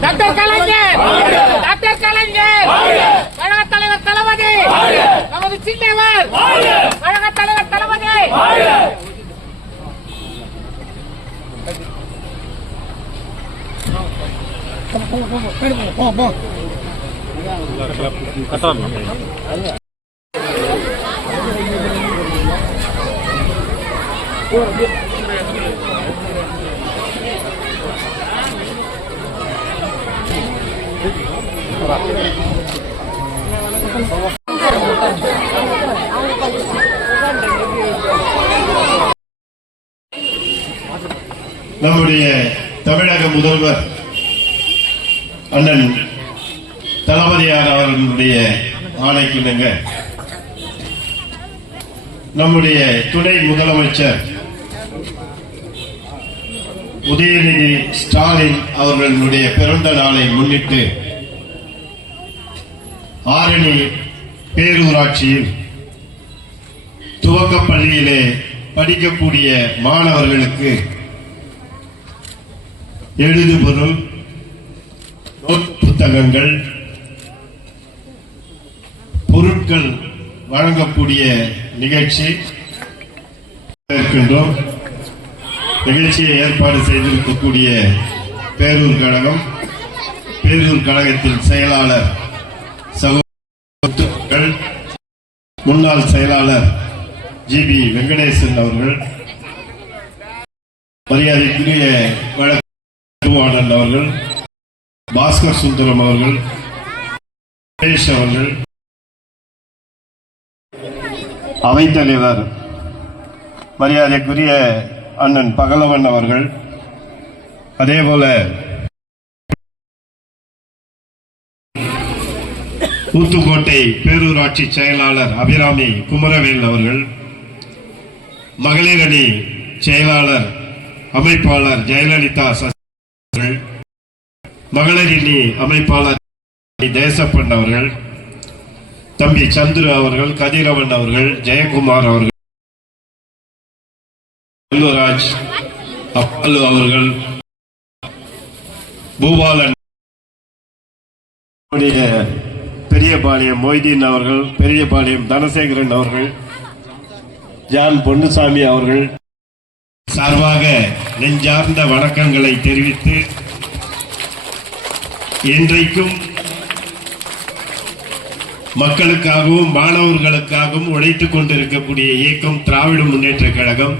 Doctor கலைஞர்! Doctor கலைஞர்! கழக தலைவர் தளபதி! நமது சின்னவர்! கழக தலைவர் தளபதி! போ போ நம்முடைய தமிழக முதல்வர் அண்ணன் தளபதியார் அவர்களுடைய ஆணைக்கிணங்க நம்முடைய துணை முதலமைச்சர் உதயநிதி ஸ்டாலின் அவர்களுடைய பிறந்த நாளை முன்னிட்டு ஆரணி பேரூராட்சியில் துவக்க பள்ளியிலே படிக்கக்கூடிய மாணவர்களுக்கு எழுதுபொருள் நோட் புத்தகங்கள் பொருட்கள் வழங்கக்கூடிய நிகழ்ச்சி இருக்கின்றோம். நிகழ்ச்சியை ஏற்பாடு செய்திருக்கக்கூடிய பேரூர் கழகம் பேரூர் கழகத்தின் செயலாளர் சகோதரர்கள் முன்னாள் செயலாளர் ஜி பி வெங்கடேசன் அவர்கள் மரியாதைக்குரிய வழக்குவாளர் அவர்கள் பாஸ்கர் சுந்தரம் அவர்கள் சுரேஷ் அவர்கள் அவைத்தலைவர் மரியாதைக்குரிய அண்ணன் பகலவன் அவர்கள் அதே போல ஊத்துக்கோட்டை பேரூராட்சி செயலாளர் அபிராமி குமரவேல் அவர்கள் மகளிர் அணி செயலாளர் அமைப்பாளர் ஜெயலலிதா சசி அவர்கள் மகளிர் அணி அமைப்பாளர் தேசப்பன் அவர்கள் தம்பி சந்துரு அவர்கள் கதிரவன் அவர்கள் ஜெயக்குமார் அவர்கள் செல்வராஜ் அப்பாலு அவர்கள் பூபாலன் பெரியபாளையம் மொய்தீன் அவர்கள் பெரியபாளையம் தனசேகரன் அவர்கள் ஜான் பொன்னுசாமி அவர்கள் சார்பாக நெஞ்சார்ந்த வணக்கங்களை தெரிவித்து இன்றைக்கும் மக்களுக்காகவும் மாணவர்களுக்காகவும் உழைத்துக் கொண்டிருக்கக்கூடிய இயக்கம் திராவிட முன்னேற்ற கழகம்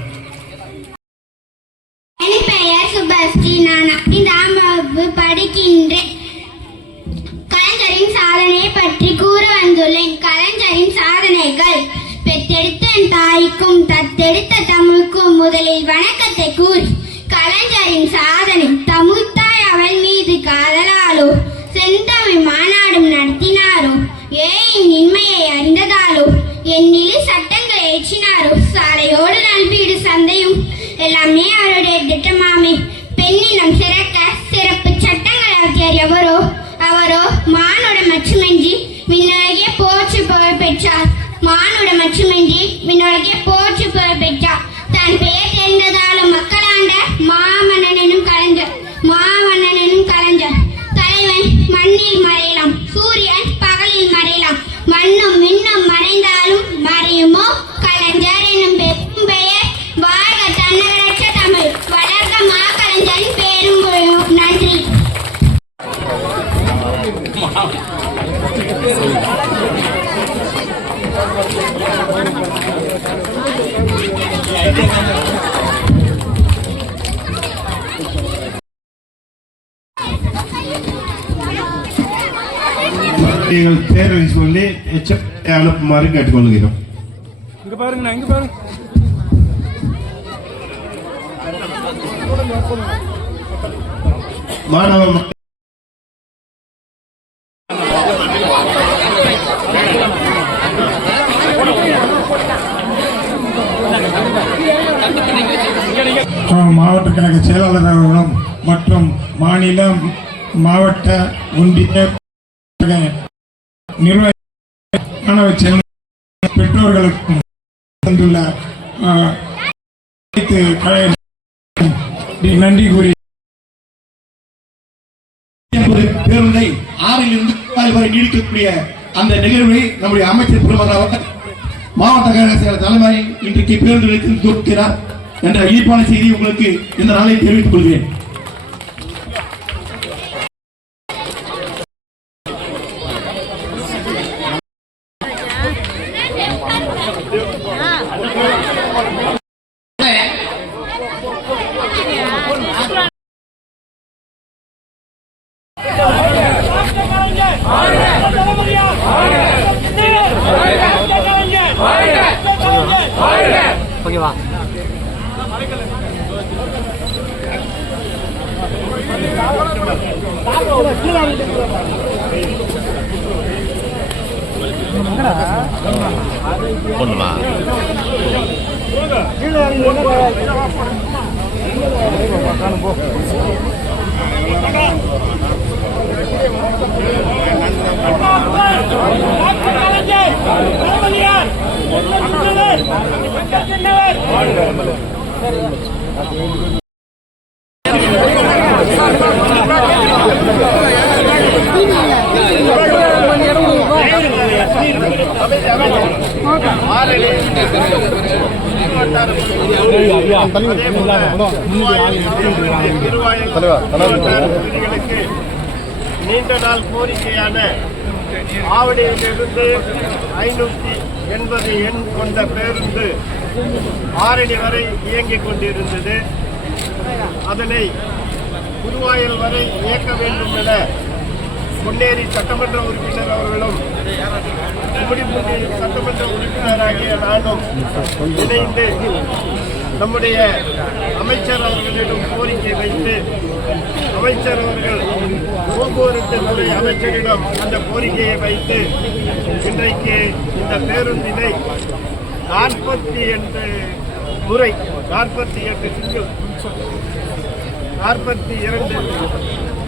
தாய்க்கும் தத்தெடுத்த தமிழுக்கும் முதலில் வணக்கத்தை கூறி கலைஞரின் சாதனை தமிழ்த்தாய் அவள் மீது காதலாலோ செந்தமிழ் மாநாடும் நடத்தினாரோ ஏயின் இன்மையை அறிந்ததாலோ எண்ணிலி சட்டங்களை ஏற்றினாரோ சாலையோடு நல்வீடு சந்தையும் எல்லாமே அவருடைய திட்டமாமே. பெண்ணினம் சிறக்க சிறப்பு சட்டங்கள் ஆக்கியார் எவரோ அவரோ மானுட மட்டுமின்றி மானுட மட்டுமின்றி விண்ணுலகே போற்றி புகழ் பெற்றார் தன் பெயர் தெரிந்ததாலும் மக்கள் பேரை சொல்லி அனுப்புமாறு கேட்டுக்கொள்கிறோம். இங்க பாருங்க நான் இங்க பாருங்க. மாணவ மாவட்ட கழக செயலாளர் அவர்களும் மற்றும் மாநில மாவட்ட ஒன்றிய நிர்வாகி மாணவ பெற்றோர்களுக்கும் தந்துள்ள நன்றி கூறி பேருந்தை ஆறில் இருந்து வரை நீடிக்கக்கூடிய அந்த நிகழ்வை நம்முடைய அமைச்சர் பிரதமர் அவர்கள் மாவட்ட கழக செயலர் தலைமையில் இன்றைக்கு பேருந்து நிலையத்தில் தோற்கிறார் என்ற இனிப்பான செய்தி உங்களுக்கு இந்த நாளை தெரிவித்துக் கொள்கிறேன். ஓகேவா? விதிகளுக்கு நீண்ட நாள் கோரிக்கையான ஆவடியிலிருந்து ஐநூற்றி எண்பது எண் கொண்ட பேருந்து ஆரணி வரை இயங்கிக் கொண்டிருந்தது அதனை குருவாயில் வரை இயக்க வேண்டும் என முன்னேறி சட்டமன்ற உறுப்பினர் அவர்களும் கும்மிடிப்பூண்டி சட்டமன்ற உறுப்பினராகிய நானும் இணைந்து நம்முடைய அமைச்சர் அவர்களிடம் கோரிக்கை வைத்து அமைச்சர் அவர்கள் போக்குவரத்து துறை அமைச்சரிடம் அந்த கோரிக்கையை வைத்து இன்றைக்கு இந்த பேருந்தினை நாற்பத்தி எட்டு முறை நாற்பத்தி எட்டு சிங்கிள் நாற்பத்தி இரண்டு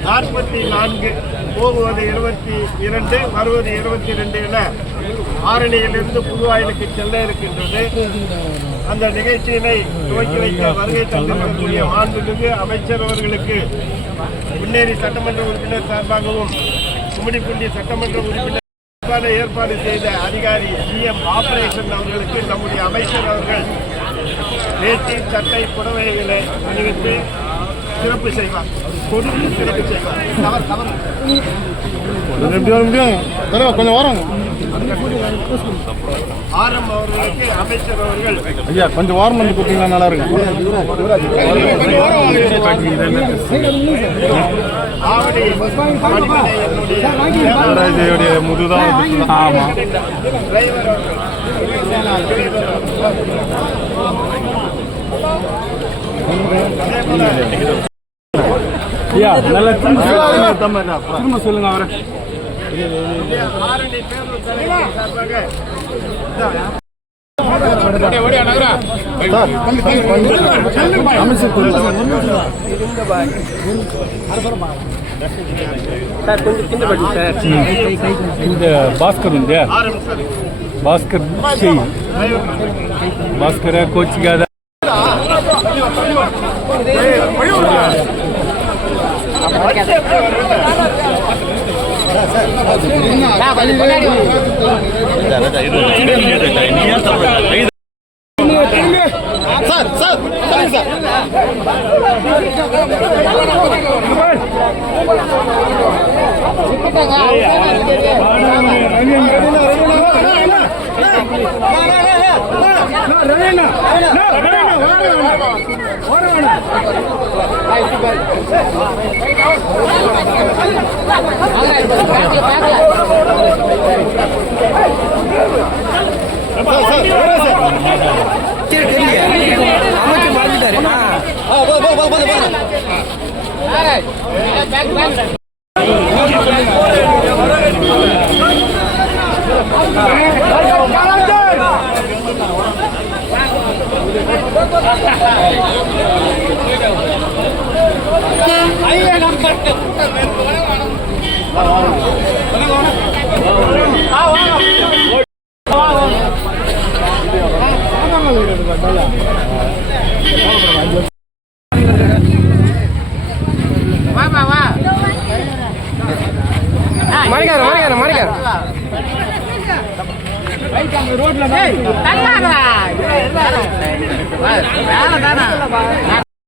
நாற்பத்தி நான்கு போகுவது இருபத்தி இரண்டு வருவது இருபத்தி ரெண்டு என ஆரணியிலிருந்து புதுவாயிலுக்கு செல்ல இருக்கின்றது. அந்த நிகழ்ச்சியினை துவக்கி வைக்க வருகை தந்திருக்கக்கூடிய மாண்புமிகு அமைச்சர் அவர்களுக்கு முன்னேறி சட்டமன்ற உறுப்பினர் சார்பாகவும் கும்மிடிப்பூண்டி சட்டமன்ற உறுப்பினர் சார்பான ஏற்பாடு செய்த அதிகாரி சிஎம் ஆபரேஷன் அவர்களுக்கு நம்முடைய அமைச்சர் அவர்கள் வேட்டி சட்டை புடவைகளை அணிவித்து சிறப்பு செய்வார் கொடுத்து சிறப்பு செய்வார் தவறு. தவறு கொஞ்சம் வரோம் ஆரம் அவர்களுக்கு அமைச்சர் அவர்கள். ஐயா கொஞ்சம் வாரம் வந்து கொடுத்தீங்கன்னா நல்லா இருக்கும். முதுதான் ஆமா. டிரைவர் ஐயா நல்லா திரும்ப சொல்லுங்க திரும்ப சொல்லுங்க அவரை. இந்த பாஸ்கர் உண்டு. பாஸ்கர் பாஸ்கர கோச்சிக்காத. சார் சார் சரிங்க சார் சுப்பிட்டாங்க আমাকে বাড়ি দাঁড়িয়ে மாணிக்கார் மாணிக்கார் மாணிக்கார். ரோட்ல